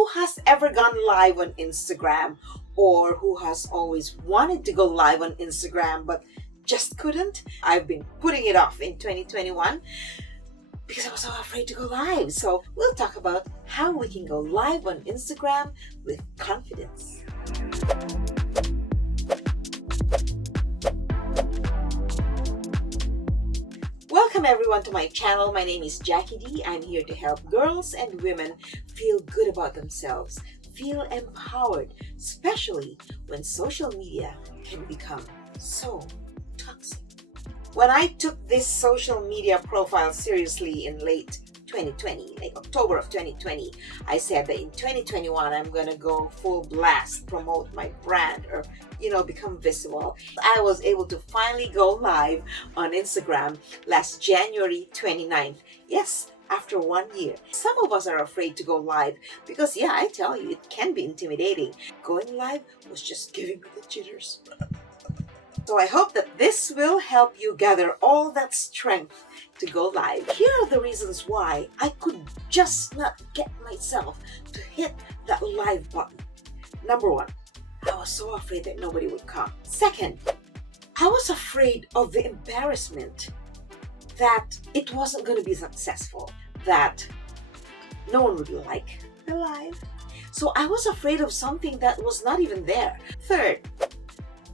Who has ever gone live on Instagram, or who has always wanted to go live on Instagram but just couldn't? I've been putting it off in 2021 because I was so afraid to go live. So we'll talk about how we can go live on Instagram with confidence. Welcome everyone to my channel. My name is Jackie D. I'm here to help girls and women feel good about themselves, feel empowered, especially when social media can become so toxic. When I took this social media profile seriously in late 2020, like October of 2020, I said that in 2021, I'm going to go full blast, promote my brand, or, become visible. I was able to finally go live on Instagram last January 29th. Yes, after 1 year. Some of us are afraid to go live because, I tell you, it can be intimidating. Going live was just giving me the jitters. So I hope that this will help you gather all that strength to go live. Here are the reasons why I could just not get myself to hit that live button. Number one, I was so afraid that nobody would come. Second, I was afraid of the embarrassment that it wasn't going to be successful, that no one would like the live. So I was afraid of something that was not even there. Third,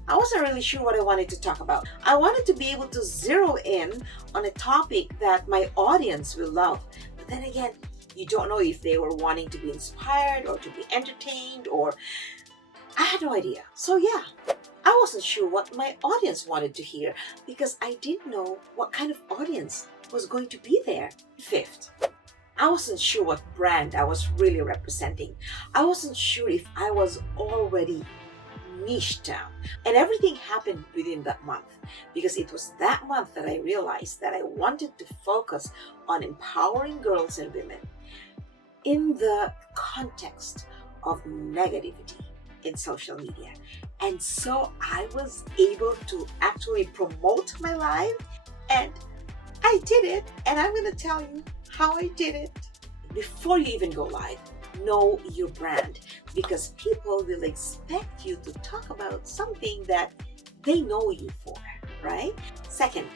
I wasn't really sure what I wanted to talk about. I wanted to be able to zero in on a topic that my audience will love. But then again, you don't know if they were wanting to be inspired or to be entertained, or I had no idea. So I wasn't sure what my audience wanted to hear because I didn't know what kind of audience was going to be there. Fifth, I wasn't sure what brand I was really representing. I wasn't sure if I was already niche down. And everything happened within that month because it was that month that I realized that I wanted to focus on empowering girls and women in the context of negativity in social media. And so I was able to actually promote my live, and I did it, and I'm going to tell you how I did it. Before you even go live, know your brand, because people will expect you to talk about something that they know you for, right? Second,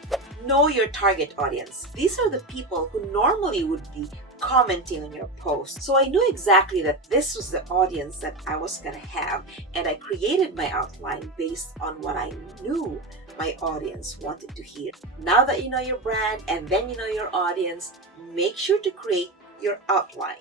know your target audience. These are the people who normally would be commenting on your post. So I knew exactly that this was the audience that I was going to have, and I created my outline based on what I knew my audience wanted to hear. Now that you know your brand and then you know your audience, make sure to create your outline.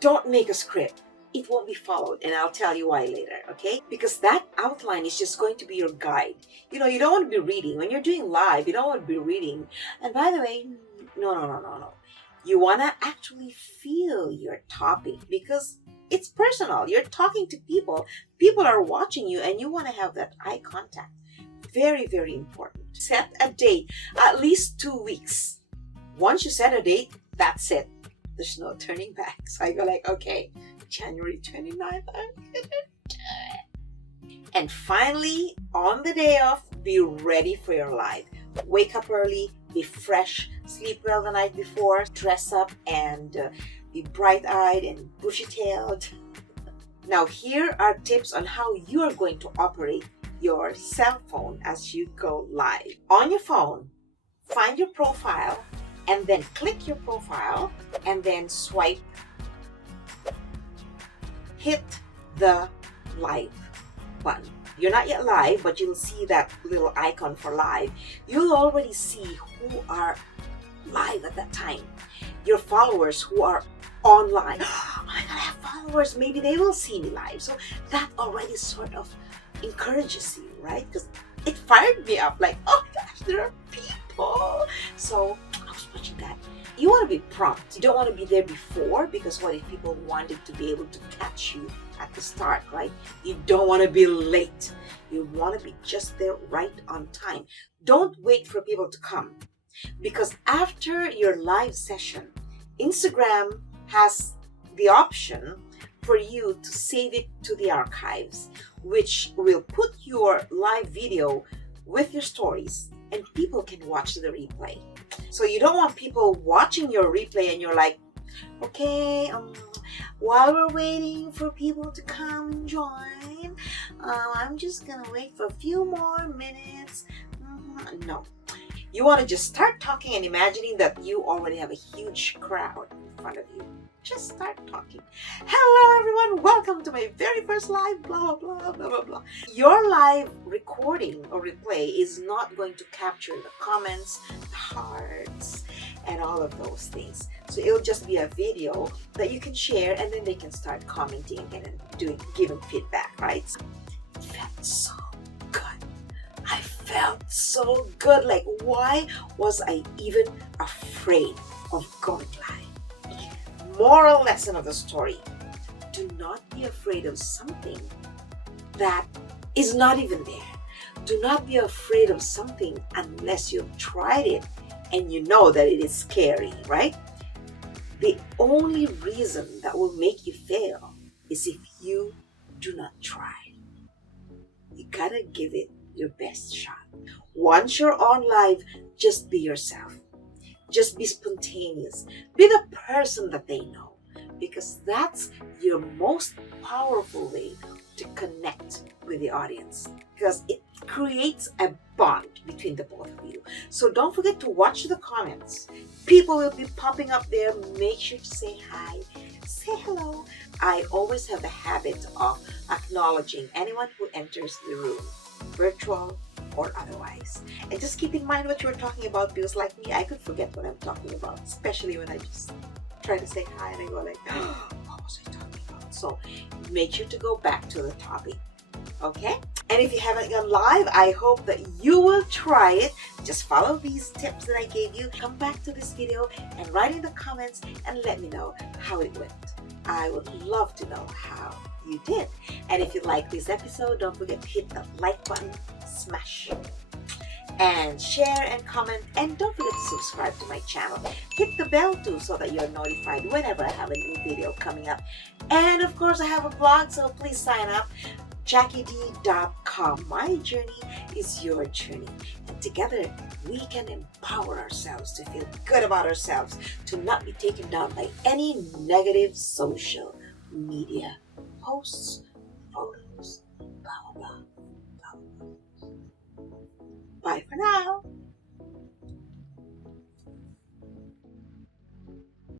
Don't make a script. It won't be followed, and I'll tell you why later, okay? Because that outline is just going to be your guide. You don't want to be reading. When you're doing live, you don't want to be reading. And by the way, no. You want to actually feel your topic because it's personal. You're talking to people. People are watching you, and you want to have that eye contact. Very, very important. Set a date, at least 2 weeks. Once you set a date, that's it. There's no turning back. So I go like, okay, January 29th, I'm gonna do it. And finally, on the day off, be ready for your live. Wake up early, be fresh, sleep well the night before, dress up, and be bright-eyed and bushy-tailed. Now, here are tips on how you are going to operate your cell phone as you go live. On your phone, find your profile, and then click your profile, and then swipe. Hit the live button. You're not yet live, but you'll see that little icon for live. You'll already see who are live at that time. Your followers who are online. Oh my God, I have followers. Maybe they will see me live. So that already sort of encourages you, right? Because it fired me up. Like, oh my gosh, there are people. So I was watching that. You want to be prompt. You don't want to be there before, because what if people wanted to be able to catch you at the start, right? You don't want to be late. You want to be just there right on time. Don't wait for people to come, because after your live session, Instagram has the option for you to save it to the archives, which will put your live video with your stories, and people can watch the replay. So you don't want people watching your replay and you're like, Okay, while we're waiting for people to come and join, I'm just gonna wait for a few more minutes. No, you want to just start talking and imagining that you already have a huge crowd in front of you. Just start talking. Hello, everyone. Welcome to my very first live, blah, blah, blah, blah, blah. Your live recording or replay is not going to capture the comments, the hearts, and all of those things. So it'll just be a video that you can share, and then they can start commenting and giving feedback, right? It felt so good. I felt so good. Like, why was I even afraid of going live? Moral lesson of the story: do not be afraid of something that is not even there. Do not be afraid of something unless you've tried it and you know that it is scary, right? The only reason that will make you fail is if you do not try. You gotta give it your best shot. Once you're on live, just be yourself. Just be spontaneous. Be the person that they know, because that's your most powerful way to connect with the audience, because it creates a bond between the both of you. So don't forget to watch the comments. People will be popping up there. Make sure to say hi, say hello. I always have the habit of acknowledging anyone who enters the room, virtual or otherwise. And just keep in mind what you were talking about, because like me, I could forget what I'm talking about, especially when I just try to say hi and I go like, oh, what was I talking about? So make sure to go back to the topic, okay? And if you haven't gone live, I hope that you will try it. Just follow these tips that I gave you. Come back to this video and write in the comments and let me know how it went. I would love to know how you did. And if you like this episode, don't forget to hit the like button, smash, and share and comment, and don't forget to subscribe to my channel. Hit the bell too so that you're notified whenever I have a new video coming up. And of course, I have a blog, so please sign up. JackieD.com. My journey is your journey, and together we can empower ourselves to feel good about ourselves, to not be taken down by any negative social media posts, photos, blah, blah, blah, blah. Bye for now.